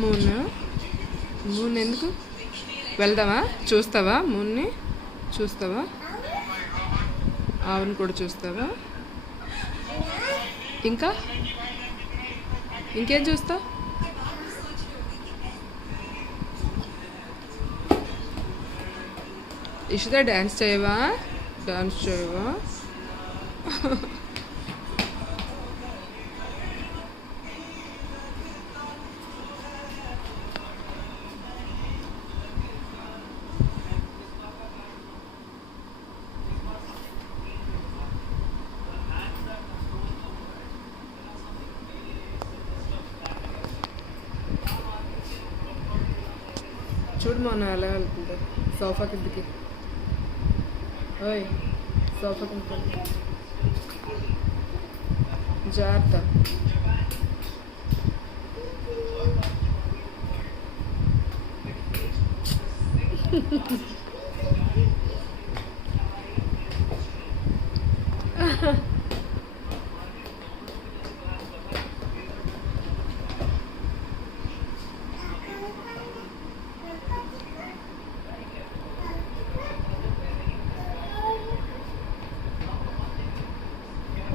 Moon moon ఎందుకు వెళ్దామా? చూస్తావా? మూన్ని చూస్తావా? ఆవును కూడా చూస్తావా? ఇంకా ఇంకేం చూస్తావు? ఇషిత డ్యాన్స్ చేయవా? డాన్స్ చేయవా? చూడు మొన్న ఎలా వెళ్తుందో సోఫా కిందకి. ఓయ్ సోఫా కిందకి జాగ్రత్త.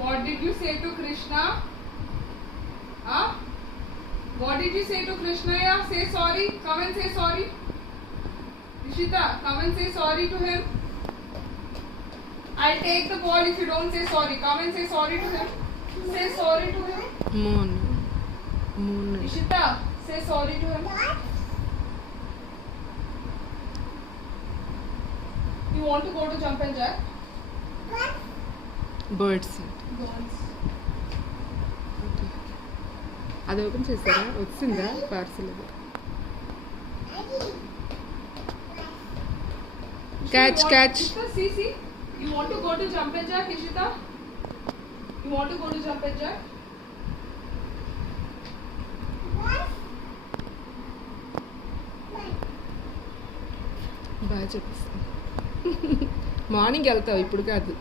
What did you say to Krishna? Huh? What did you say to Krishna? Yeah, say sorry. Come and say sorry. Ishita, come and say sorry to him. I'll take the ball if you don't say sorry. Come and say sorry to him. Say sorry to him. Moon moon Ishita, say sorry to him. You want to go to jump and jack? Birds. Don't. అది ఓపెన్ చేశారా? వచ్చిందా parcel? Catch, catch. Ishita, see. You want to go to jump and jack, Ishita? You want to go to jump and jack? బాగా చెప్పిస్తా. మార్నింగ్ వెళ్తావు, ఇప్పుడు కాదు.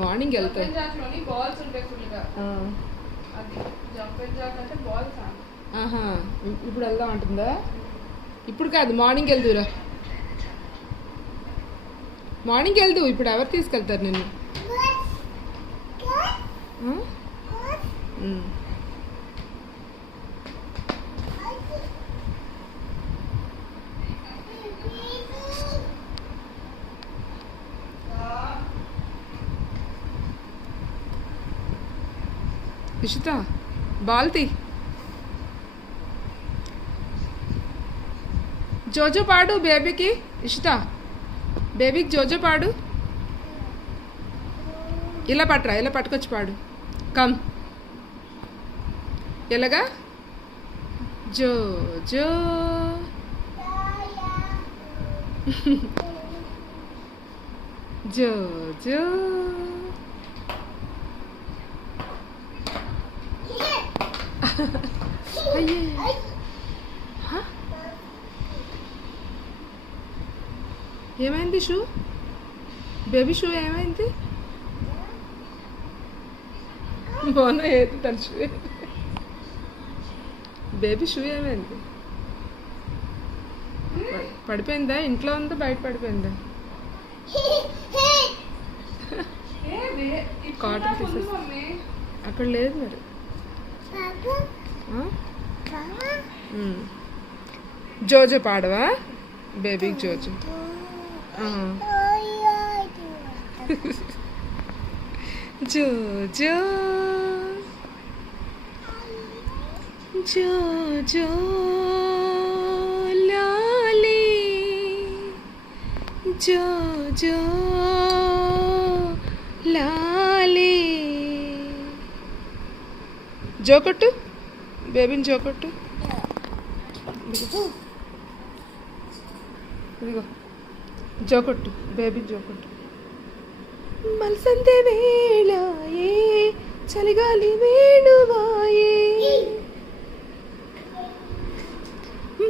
Morning jump వెళ్తావు. And Jack లోని బాల్స్ ఉంటాయి ఫుల్గా. అది జంప్ అండ్ జాక్ అంటే బాల్స్ ఆహా, ఇప్పుడు వెళ్దాం అంటుందా? ఇప్పుడు కాదు, మార్నింగ్ వెళ్దురా. మార్నింగ్ వెళ్దు. ఇప్పుడు ఎవరు తీసుకెళ్తారు నిన్ను? ఇషిత బాల్ తీ. జోజో పాడు బేబీకి. ఇషిత బేబీకి జోజో పాడు. ఇలా పట్టరా, ఇలా పట్టుకొచ్చి పాడు. కమ్ ఎలాగా? జో జో జో జో అయ్యే. హ? ఏమైంది షూ? బేబీ షూ ఏమైంది? మొన్న ఏది తన షూ? బేబీ షూ ఏమైంది? పడిపోయిందా? ఇంట్లో ఉందా బయట పడిపోయిందా? కాటన్ పీసెస్ అక్కడ లేదు మరి. జోజో పాడవా బేబీకి? జోజో జోజో జోజో లాలీ జోజో లాలీ. జోకొట్టు బేబీని, జోకొట్టు. ఇదిగో జోకొట్టు బేబీని, జోకొట్టు. మల్సందే వేళాయే చలిగాలి వేణువాయే,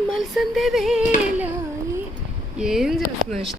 మల్సందే వేళాయే. ఏం చేస్తున్నావు?